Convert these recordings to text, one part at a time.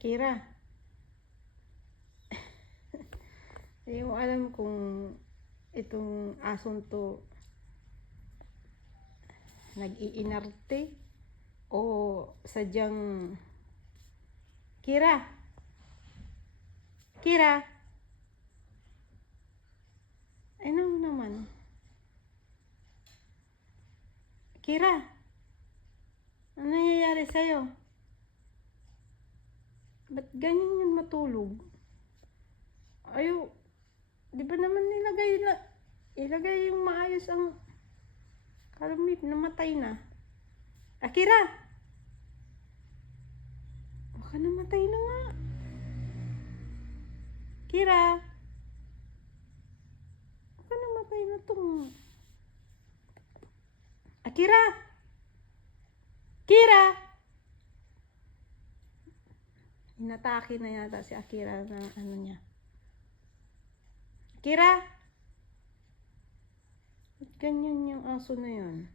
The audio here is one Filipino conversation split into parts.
Akira. Hindi mo alam kung itong asong to nag-iinarte o sadyang Kira. Kira. Ano naman? Kira. Ano nangyayari sa'yo? Ba't ganyan yun matulog? Ayaw. Di ba naman ilagay yung maayos ang kalumip, namatay na. Akira! Baka namatay na nga. Kira! Baka namatay na to. Akira! Kira! Inatake na yata si Akira na ano niya. Akira! Ba't ganyan yung aso na yan?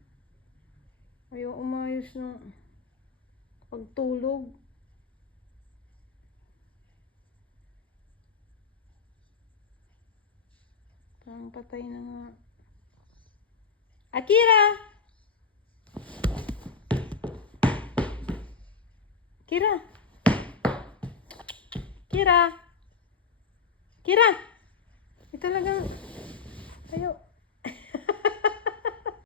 Ayaw umayos ng pagtulog. Parang patay na nga. Akira! Kira! Kira! Kira! Ito talagang ayaw.